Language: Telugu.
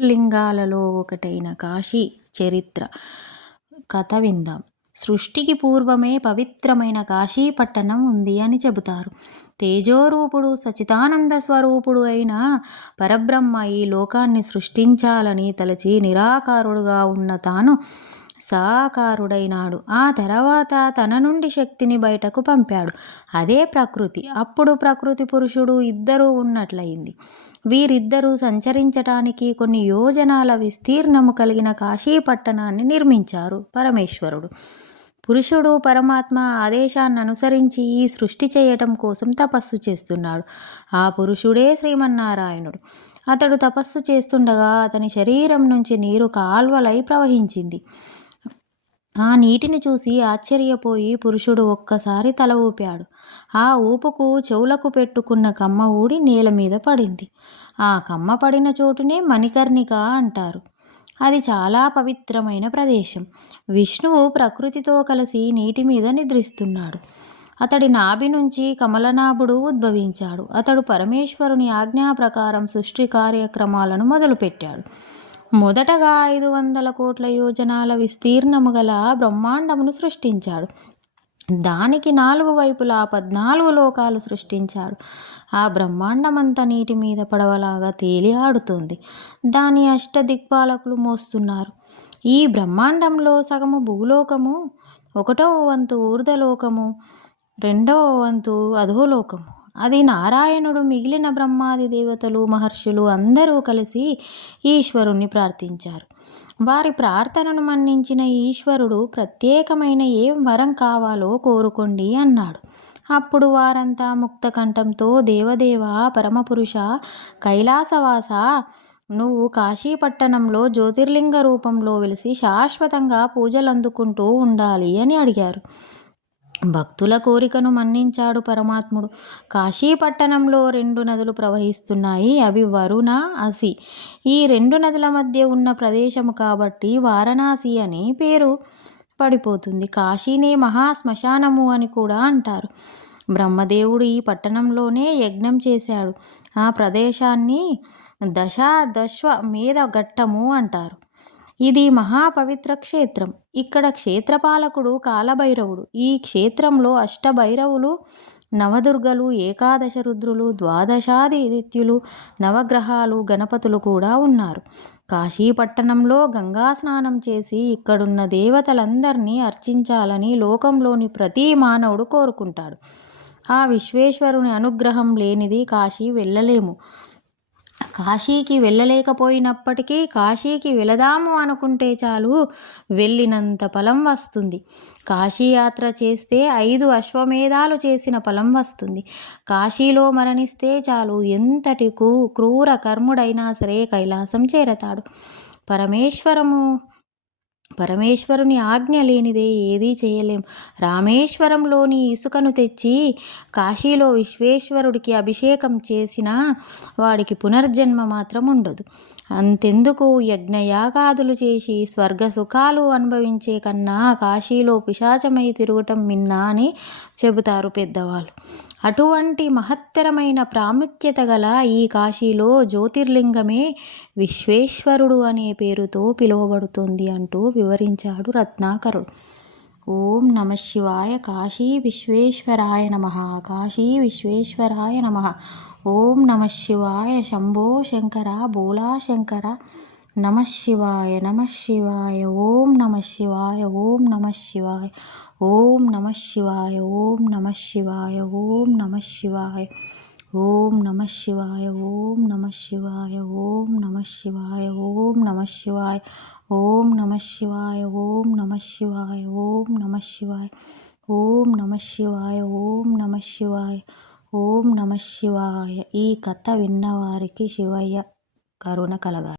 జ్యోతిర్లింగాలలో ఒకటైన కాశీ చరిత్ర. కథ విందాం. సృష్టికి పూర్వమే పవిత్రమైన కాశీ పట్టణం ఉంది అని చెబుతారు. తేజోరూపుడు సచితానంద స్వరూపుడు అయిన పరబ్రహ్మ ఈ లోకాన్ని సృష్టించాలని తలచి నిరాకారుడుగా ఉన్న తాను సాకారుడైనాడు. ఆ తర్వాత తన నుండి శక్తిని బయటకు పంపాడు. అదే ప్రకృతి. అప్పుడు ప్రకృతి పురుషుడు ఇద్దరూ ఉన్నట్లయింది. వీరిద్దరూ సంచరించటానికి కొన్ని యోజనాల విస్తీర్ణము కలిగిన కాశీ పట్టణాన్ని నిర్మించారు పరమేశ్వరుడు. పురుషుడు పరమాత్మ ఆదేశాన్ని అనుసరించి ఈ సృష్టి చేయటం కోసం తపస్సు చేస్తున్నాడు. ఆ పురుషుడే శ్రీమన్నారాయణుడు. అతడు తపస్సు చేస్తుండగా అతని శరీరం నుంచి నీరు కాల్వలై ప్రవహించింది. ఆ నీటిని చూసి ఆశ్చర్యపోయి పురుషుడు ఒక్కసారి తల ఊపాడు. ఆ ఊపుకు చెవులకు పెట్టుకున్న కమ్మ ఊడి నేల మీద పడింది. ఆ కమ్మ పడిన చోటునే మణికర్ణిక అంటారు. అది చాలా పవిత్రమైన ప్రదేశం. విష్ణువు ప్రకృతితో కలిసి నీటి మీద నిద్రిస్తున్నాడు. అతడి నాభి నుంచి కమలనాభుడు ఉద్భవించాడు. అతడు పరమేశ్వరుని ఆజ్ఞా ప్రకారం సృష్టి కార్యక్రమాలను మొదలుపెట్టాడు. మొదటగా ఐదు వందల కోట్ల యోజనాల విస్తీర్ణము గల బ్రహ్మాండమును సృష్టించాడు. దానికి నాలుగు వైపులా పద్నాలుగు లోకాలు సృష్టించాడు. ఆ బ్రహ్మాండమంతా నీటి మీద పడవలాగా తేలి ఆడుతుంది దాని అష్ట దిక్పాలకులు మోస్తున్నారు. ఈ బ్రహ్మాండంలో సగము భూలోకము ఒకటో వంతు ఊర్ధలోకము రెండవ వంతు అధోలోకము. అది నారాయణుడు మిగిలిన బ్రహ్మాది దేవతలు మహర్షులు అందరూ కలిసి ఈశ్వరుణ్ణి ప్రార్థించారు. వారి ప్రార్థనను మన్నించిన ఈశ్వరుడు ప్రత్యేకమైన ఏం వరం కావాలో కోరుకోండి అన్నాడు. అప్పుడు వారంతా ముక్త కంఠంతో దేవదేవ పరమపురుష కైలాసవాస నువ్వు కాశీపట్టణంలో జ్యోతిర్లింగ రూపంలో వెలిసి శాశ్వతంగా పూజలు అందుకుంటూ ఉండాలి అని అడిగారు. భక్తుల కోరికను మన్నించాడు పరమాత్ముడు. కాశీ పట్టణంలో రెండు నదులు ప్రవహిస్తున్నాయి. అవి వరుణ అసి. ఈ రెండు నదుల మధ్య ఉన్న ప్రదేశము కాబట్టి వారణాసి అని పేరు పడిపోతుంది. కాశీనే మహా శ్మశానము అని కూడా అంటారు. బ్రహ్మదేవుడు ఈ పట్టణంలోనే యజ్ఞం చేశాడు. ఆ ప్రదేశాన్ని దశ దశ్వ మీద ఘట్టము అంటారు. ఇది మహాపవిత్ర క్షేత్రం. ఇక్కడ క్షేత్రపాలకుడు కాలభైరవుడు. ఈ క్షేత్రంలో అష్టభైరవులు నవదుర్గలు ఏకాదశ రుద్రులు ద్వాదశాదిత్యులు నవగ్రహాలు గణపతులు కూడా ఉన్నారు. కాశీపట్టణంలో గంగా స్నానం చేసి ఇక్కడున్న దేవతలందరినీ అర్చించాలని లోకంలోని ప్రతి మానవుడు కోరుకుంటాడు. ఆ విశ్వేశ్వరుని అనుగ్రహం లేనిది కాశీ వెళ్ళలేము. కాశీకి వెళ్ళలేకపోయినప్పటికీ కాశీకి వెళదాము అనుకుంటే చాలు వెళ్ళినంత ఫలం వస్తుంది. కాశీయాత్ర చేస్తే ఐదు అశ్వమేధాలు చేసిన ఫలం వస్తుంది. కాశీలో మరణిస్తే చాలు ఎంతటి క్రూర కర్ముడైనా సరే కైలాసం చేరతాడు. పరమేశ్వరము పరమేశ్వరుని ఆజ్ఞ లేనిదే ఏదీ చేయలేం. రామేశ్వరంలోని ఇసుకను తెచ్చి కాశీలో విశ్వేశ్వరుడికి అభిషేకం చేసిన వాడికి పునర్జన్మ మాత్రం ఉండదు. అంతెందుకు యజ్ఞయాగాదులు చేసి స్వర్గ సుఖాలు అనుభవించే కన్నా కాశీలో పిశాచమై తిరగటం మిన్నా అని చెబుతారు పెద్దవాళ్ళు. అటువంటి మహత్తరమైన ప్రాముఖ్యత గల ఈ కాశీలో జ్యోతిర్లింగమే విశ్వేశ్వరుడు అనే పేరుతో పిలువబడుతుంది అంటూ వివరించాడు రత్నాకరుడు. ఓం నమ శివాయ. కాశీ విశ్వేశ్వరాయ నమ. కాశీ విశ్వేశ్వరాయ నమ. ఓం నమ శివాయ శంభో శంకర బోలా శంకర నమ శివాయ నమ శివాయ ఓం నమ శివాయ ఓం నమ శివాయ ఓం నమ శివాయ ఓం నమ శివాయ ఓం నమ శివాయ ఓం నమ శివాయ ఓం నమ శివాయ ఓం నమ శివాయ ఓం నమ శివాయ ఓం నమ శివాయ ఓం నమ శివాయ ఓం నమ శివాయ ఓం నమ శివాయ ఓం నమ శివాయ ఓం నమ శివాయ. ఈ కథ విన్నవారికి శివయ్య కరుణ కలగాలి.